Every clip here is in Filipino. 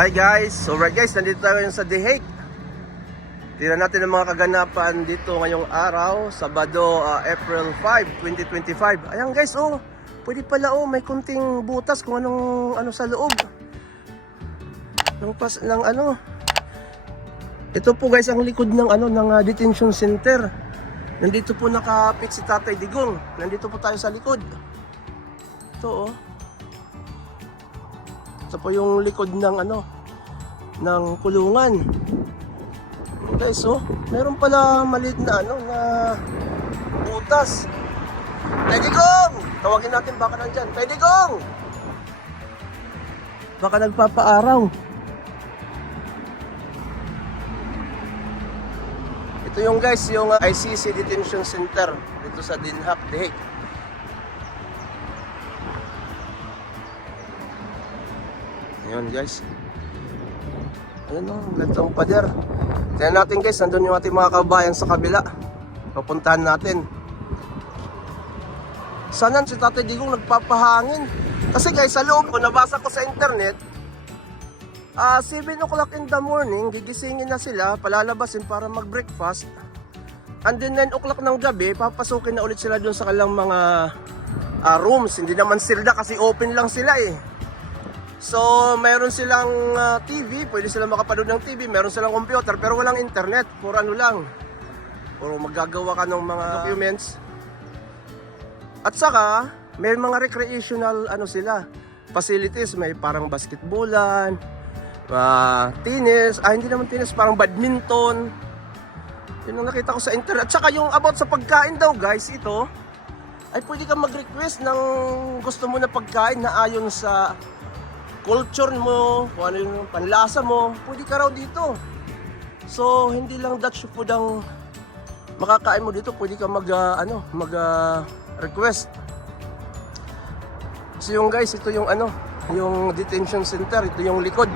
Hi guys! So right guys, nandito tayo ngayon sa The Hague. Tingnan natin ang mga kaganapan dito ngayong araw, Sabado, April 5, 2025. Ayan guys, pwede pala may kunting butas kung anong sa loob. Ito po guys ang likod ng detention center. Nandito po nakapit si Tatay Digong. Nandito po tayo sa likod. Ito Ito po yung likod ng ng kulungan. Guys, meron pala maliit na na butas. Tay Digong! Tawagin natin baka nandyan. Tay Digong! Baka nagpapaaraw. Ito yung guys, yung ICC Detention Center dito sa Den Haag, The Hague. Ayan guys. Ayan gantong pader. Tignan natin guys, nandun yung ating mga kabayan sa kabila. Papuntahan natin. Sana si Tatay Digong nagpapahangin. Kasi guys, sa loob ko, nabasa ko sa internet, 7 o'clock in the morning, gigisingin na sila, palalabasin para mag-breakfast. And then 9 o'clock ng gabi, papasukin na ulit sila dun sa kanilang mga rooms. Hindi naman silda kasi open lang sila So, meron silang TV, pwede silang makapanood ng TV, meron silang computer, pero walang internet, puro lang. Puro maggagawa ka ng mga documents. At saka, may mga recreational facilities, may parang basketballan, tennis, hindi naman tennis, parang badminton. Yun ang nakita ko sa internet. At saka yung about sa pagkain daw guys, ito, ay pwede kang mag-request ng gusto mo na pagkain na ayon sa culture mo, kung ano yung panlasa mo, pwede ka raw dito. So, hindi lang Dutch food ang makakain mo dito, pwede ka mag-request. So yung guys, ito yung yung detention center, ito yung likod.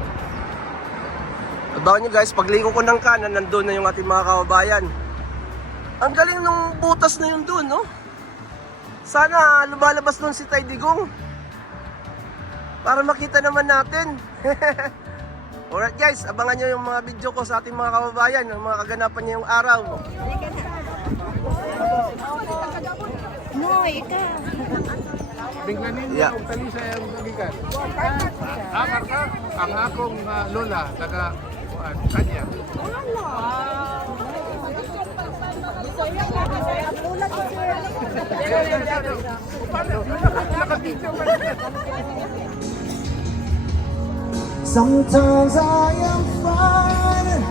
Abangan nyo guys, pagligo ko ng kanan, nandun na yung ating mga kababayan. Ang galing nung butas na yun dun, Sana lumalabas nun si Tay Digong. Para makita naman natin. Alright guys, abangan nyo yung mga video ko sa ating mga kababayan, yung mga kaganapan niya yung araw. No, ikaw. Binglanin niyo ang talisa yung tuligan. Marka, ang akong lola, taga kanya. Sometimes I am fine,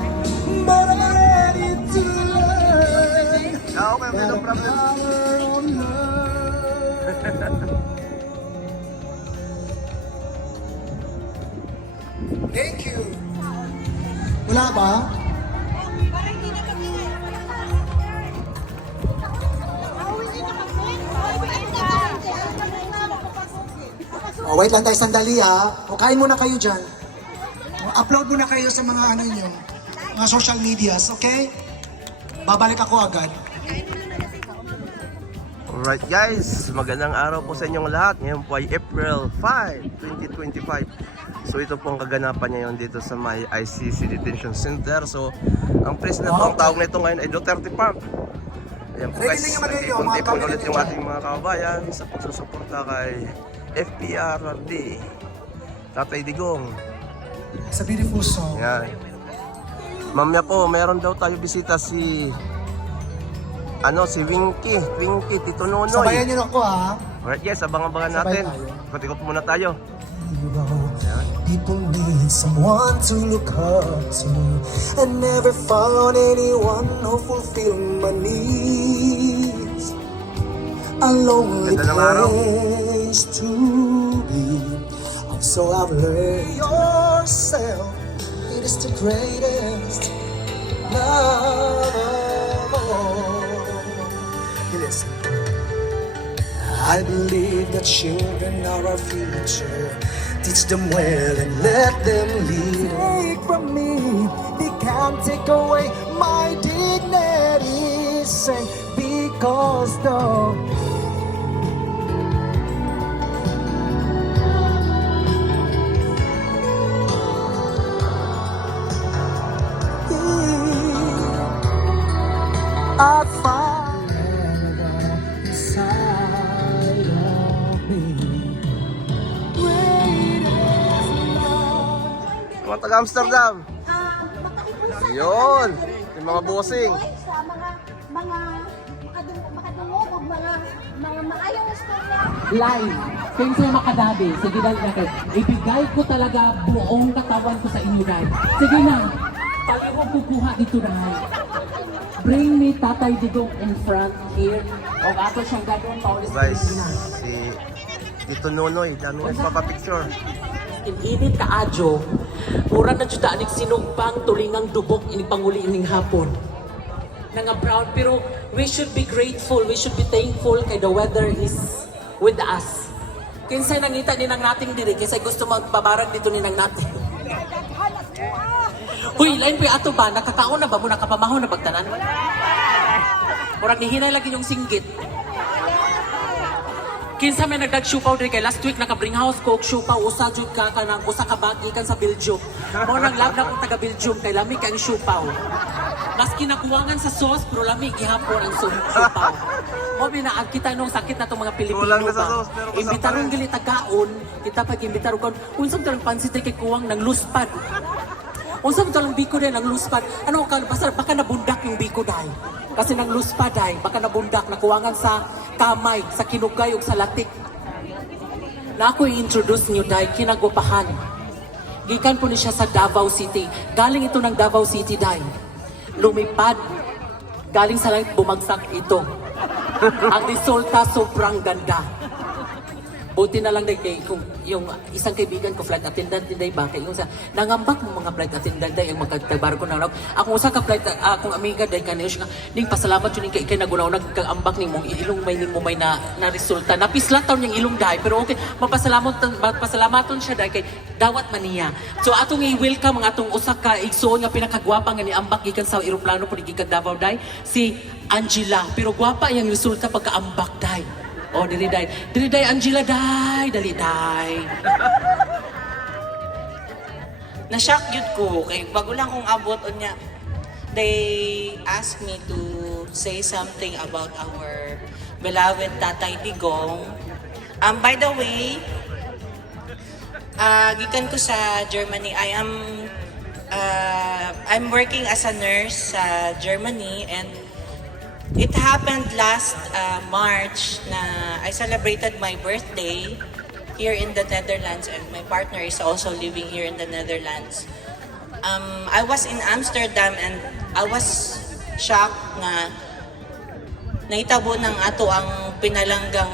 but I'm ready to learn Okay, no problem. power on love. Thank you. Wala ba? Oh, wait lang tayo sandali O kain muna kayo dyan. Upload muna kayo sa mga mga social medias, okay? Babalik ako agad. Alright guys, magandang araw po sa inyong lahat. Ngayon po ay April 5, 2025. So ito po ang kaganapan ngayon dito sa may ICC Detention Center. So ang place na po, ang tawag nito ngayon ay Duterte Park. Ayan po guys, nag-ipon ulit yung ating mga kababayan sa pagsusuporta kay FPRD, Tatay Digong. It's a beautiful song. Yan. Mamaya po, meron daw tayo bisita si Winky, Tito Nonoy. Sabayan niyo ako Alright guys, abang-abangan Sabay natin. tayo. Ikot-ikot muna tayo. People need someone to look up to. I never found anyone who fulfilled my needs. A lonely Ganda ng araw. place to be. So I've learned yourself. It is the greatest love of all. Listen. I believe that children are our future. Teach them well and let them lead. Take from me, they can't take away my dignity. Sing because the Mga taga Amsterdam. Yun. Yung mga bossing. Sa mga makadungog o mga maayong istorya. Live. Kaya sa'yo makadabi. Sige dahil natin. Ibigay ko talaga buong katawan ko sa inyo dahil. Sige na. Palihog kukuha dito dahil. Bring me Tatay Digong in front here. O ato siyang gagawin paulis Guys, si Tito Nonoy, dami nagpapapicture. Init ka adyo. Mura na juta anik sinumpang tulingang dubok ining panguli ining hapon. Nga proud pero we should be grateful, we should be thankful kay the weather is with us. Kinsay nangita ni nang nating diri kaysa gusto magpabarag dito ni nang natin. Huy, lain pa ato ba nakakaon na ba mo nakapamahon na pagtanan? Murag nihinay lagi yung singgit. Kinsa may nagdag-shupaw diri kay last week naka-bring house ko og shupaw usa jud ka kanang usa ka bag ikan sa Belgium. Mo nang lab na kong taga Belgium kay lami kay ang shupaw. Mas kinakuwangan sa sauce pero lami gihapon ang shupaw. Mo binaag kita nung sakit na tong mga Pilipino Kulang na sa ba. sauce, pero masarap Imbitarong pa rin. gili tagaon, kita pag imbitarong kon unsang talang pansit kay kuwang nang luspad. Unsang talang biko din nang luspad. Ano ka baka nabundak yung biko dai. Kasi nang luspad dai baka nabundak nakuwangan sa kamay, sa kinugay ug sa latik. Na ako i-introduce niyo dahil kinagwapahan. Gikan po ni siya sa Davao City. Galing ito ng Davao City dahil. Lumipad. Galing sa langit bumagsak ito. Ang resulta sobrang ganda. Buti na lang dahil kay kung yung isang kaibigan ko flight attendant din ba kay yung sa nangambak mo mga flight attendant dahil yung magkagbar ko na ako usa ka flight akong amiga dahil kaniyo siya ning pasalamat yun kay nagunaw nagkaambak ni mong ilong may na resulta napislataw niyang ilong dahil pero okay mapasalamaton siya dahil kay dawat man niya so atong i-welcome ang atong usa ka igsoon nga pinakagwapa nga ni ambak gikan sa eroplano po gikan Davao dahil si Angela pero gwapa yung resulta pagkaambak dahil. Oh, dili day Angela dali day. Na-shock yun ko kay bago lang kong abot unya. They asked me to say something about our beloved Tatay Digong. By the way, gikan ko sa Germany. I'm working as a nurse sa Germany and it happened last March na I celebrated my birthday here in the Netherlands and my partner is also living here in the Netherlands. I was in Amsterdam and I was shocked na naitabo ng ato ang pinalanggang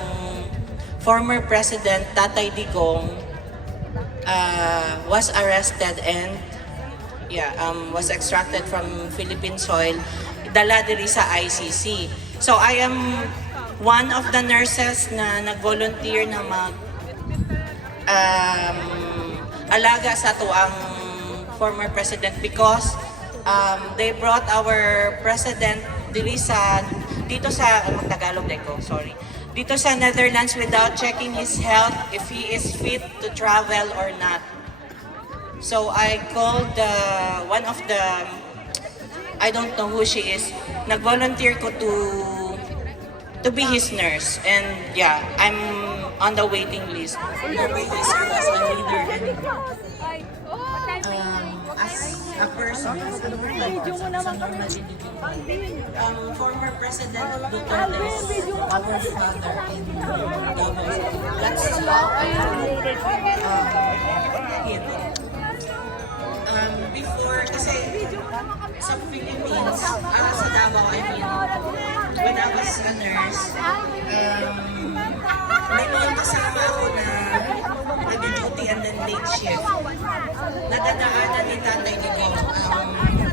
former President Tatay Digong was arrested and was extracted from Philippine soil dala diri sa ICC. So I am one of the nurses na nag-volunteer na alaga sa tuang former president because they brought our president dito sa Netherlands without checking his health if he is fit to travel or not. So I called one of the I don't know who she is. Nag-volunteer ko to be his nurse. And yeah, I'm on the waiting list. Nobody serve as a leader and as a person, former President Duterte is our father in Davao. That's how I him. Before, kasi sa Philippines, sa Davao, I mean, when I was a nurse, may mga kasama ako na nag-duty and then late shift. Nadadaanan ni Tatay Digong.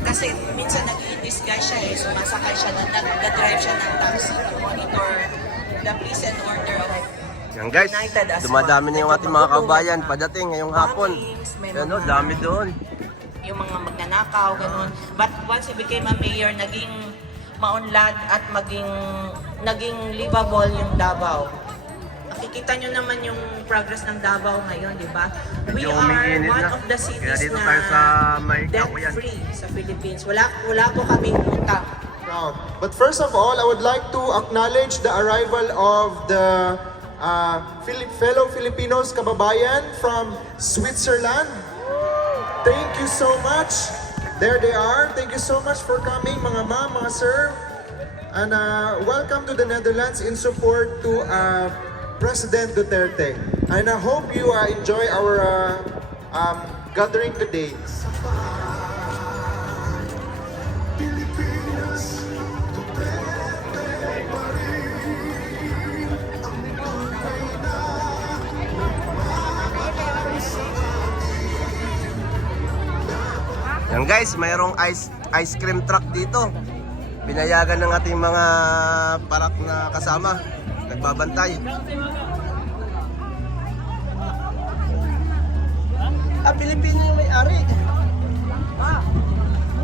Kasi minsan nag-i-disguise siya sumasakay siya, nag-drive siya ng taxi to monitor the peace and order of Yan guys, dumadami na yung ating mga kabayan padating ngayong hapon. Ano, dami doon. Yung mga magnanakaw, ganun. But once he became a mayor, naging maunlad at naging livable yung Davao. Nakikita nyo naman yung progress ng Davao ngayon, di ba? We Medyo are umiinit one na. of the Kaya cities dito tayo sa may Kawayan. debt-free sa Philippines. Wala po kaming utang. But first of all, I would like to acknowledge the arrival of the fellow Filipinos kababayan from Switzerland. Thank you so much. There they are. Thank you so much for coming, mga ma'am, mga sir. And welcome to the Netherlands in support to President Duterte. And I hope you enjoy our gathering today. Yan guys, mayroong ice cream truck dito. Pinayagan ng ating mga parak na kasama. Nagbabantay. Pilipino yung may-ari.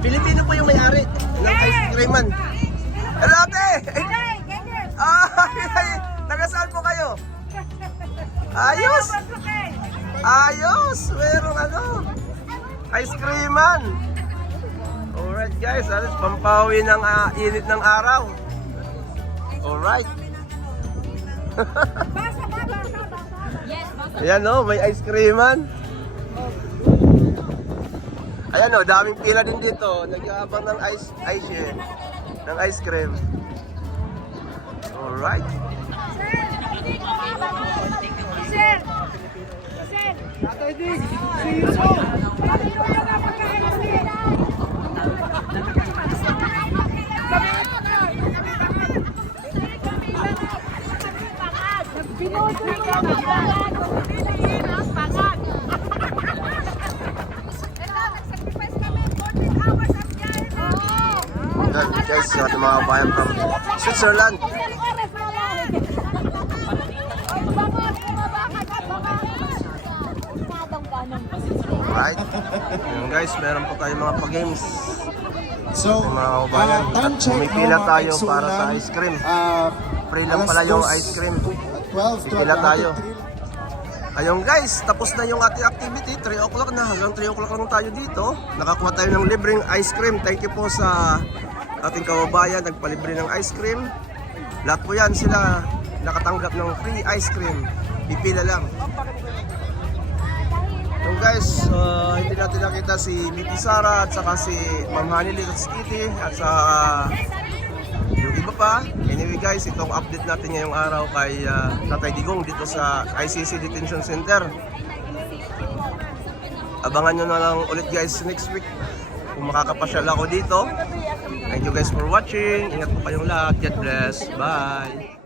Pilipino po yung may-ari ng ice creaman. Hello ate! Taga saan po kayo? Ayos! Ayos! Merong ice creaman. Alright guys, alas pampawi ng init ng araw. Alright. Ayan may ice creaman. Ayan daming pila din dito. Nag-aabang ng ng ice cream. Alright. Guys, ating mga bayan from Switzerland. Alright. Yun guys, meron po tayo mga pa-games. So, Mga kabayan, time at check, pumipila mga tayo kaigsunan. para sa ice cream. Free lang Alas pala yung 2, ice cream. 12 to Pipila tayo. 3. Ayun guys, tapos na yung ating activity. 3 o'clock na, hanggang 3 o'clock lang tayo dito. Nakakuha tayo ng libreng ice cream. Thank you po sa ating kababayan, nagpalibre ng ice cream. Lahat po yan sila nakatanggap ng free ice cream. Pipila lang. Yung guys, hindi natin nakita si BP Sara at saka si Ma'am Hanily at si Kitty at sa yung iba pa. Anyway guys, itong update natin ngayong araw kay Tatay Digong dito sa ICC Detention Center. Abangan nyo na lang ulit guys next week kung makakapasyal ako dito. Thank you guys for watching. Ingat po kayong lahat. God bless. Bye!